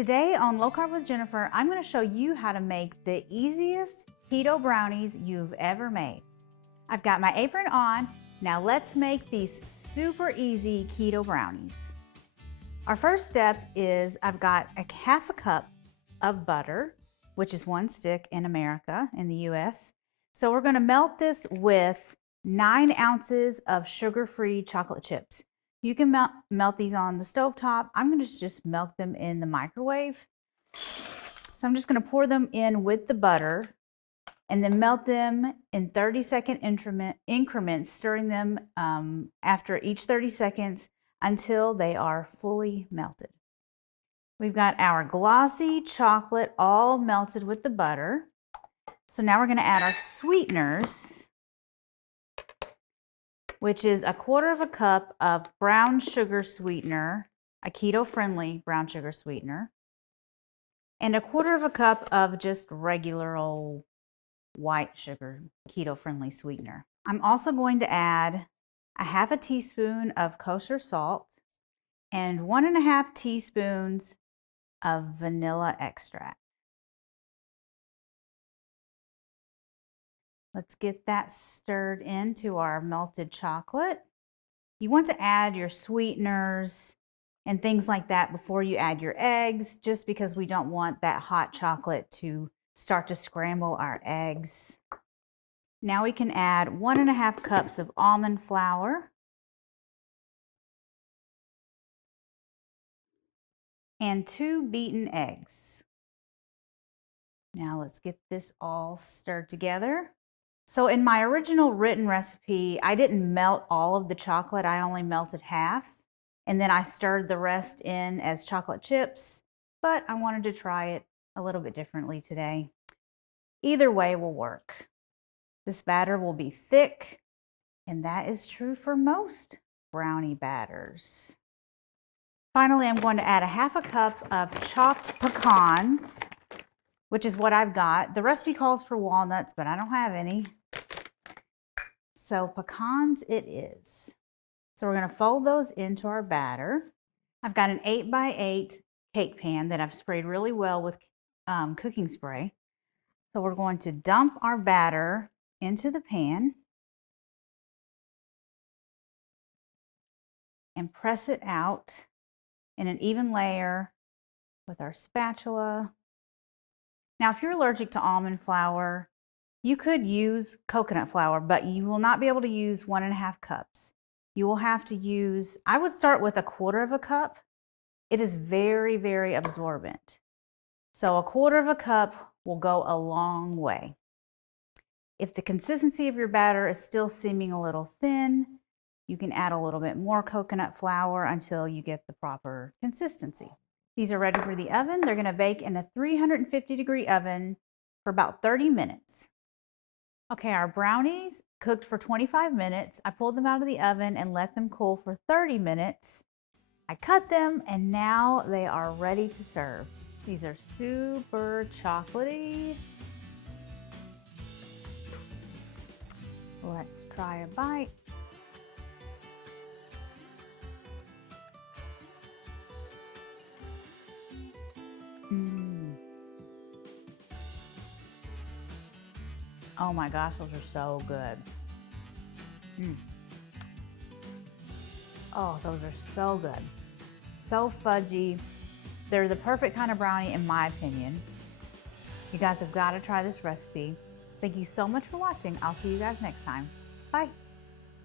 Today on Low Carb with Jennifer, I'm going to show you how to make the easiest keto brownies you've ever made. I've got my apron on. Now let's make these super easy keto brownies. Our first step is I've got half a cup of butter, which is 1 stick in America, in the US. So we're going to melt this with 9 ounces of sugar-free chocolate chips. You can melt these on the stovetop. I'm going to just melt them in the microwave. So I'm just going to pour them in with the butter and then melt them in 30-second increments, stirring them after each 30 seconds until they are fully melted. We've got our glossy chocolate all melted with the butter. So now we're going to add our sweeteners, which is 1/4 cup of brown sugar sweetener, a keto-friendly brown sugar sweetener, and 1/4 cup of just regular old white sugar, keto-friendly sweetener. I'm also going to add 1/2 teaspoon of kosher salt and 1.5 teaspoons of vanilla extract. Let's get that stirred into our melted chocolate. You want to add your sweeteners and things like that before you add your eggs, just because we don't want that hot chocolate to start to scramble our eggs. Now we can add 1.5 cups of almond flour and 2 beaten eggs. Now let's get this all stirred together. So in my original written recipe, I didn't melt all of the chocolate. I only melted half, and then I stirred the rest in as chocolate chips, but I wanted to try it a little bit differently today. Either way will work. This batter will be thick, and that is true for most brownie batters. Finally, I'm going to add 1/2 cup of chopped pecans, which is what I've got. The recipe calls for walnuts, but I don't have any. So pecans it is. So we're going to fold those into our batter. I've got an 8x8 cake pan that I've sprayed really well with cooking spray. So we're going to dump our batter into the pan and press it out in an even layer with our spatula. Now, if you're allergic to almond flour, you could use coconut flour, but you will not be able to use 1.5 cups. You will have to use, I would start with 1/4 cup. It is very, very absorbent. So 1/4 cup will go a long way. If the consistency of your batter is still seeming a little thin, you can add a little bit more coconut flour until you get the proper consistency. These are ready for the oven. They're going to bake in a 350-degree oven for about 30 minutes. Okay, our brownies cooked for 25 minutes. I pulled them out of the oven and let them cool for 30 minutes. I cut them and now they are ready to serve. These are super chocolatey. Let's try a bite. Oh my gosh, those are so good. Oh, those are so good. So fudgy. They're the perfect kind of brownie in my opinion. You guys have got to try this recipe. Thank you so much for watching. I'll see you guys next time. Bye.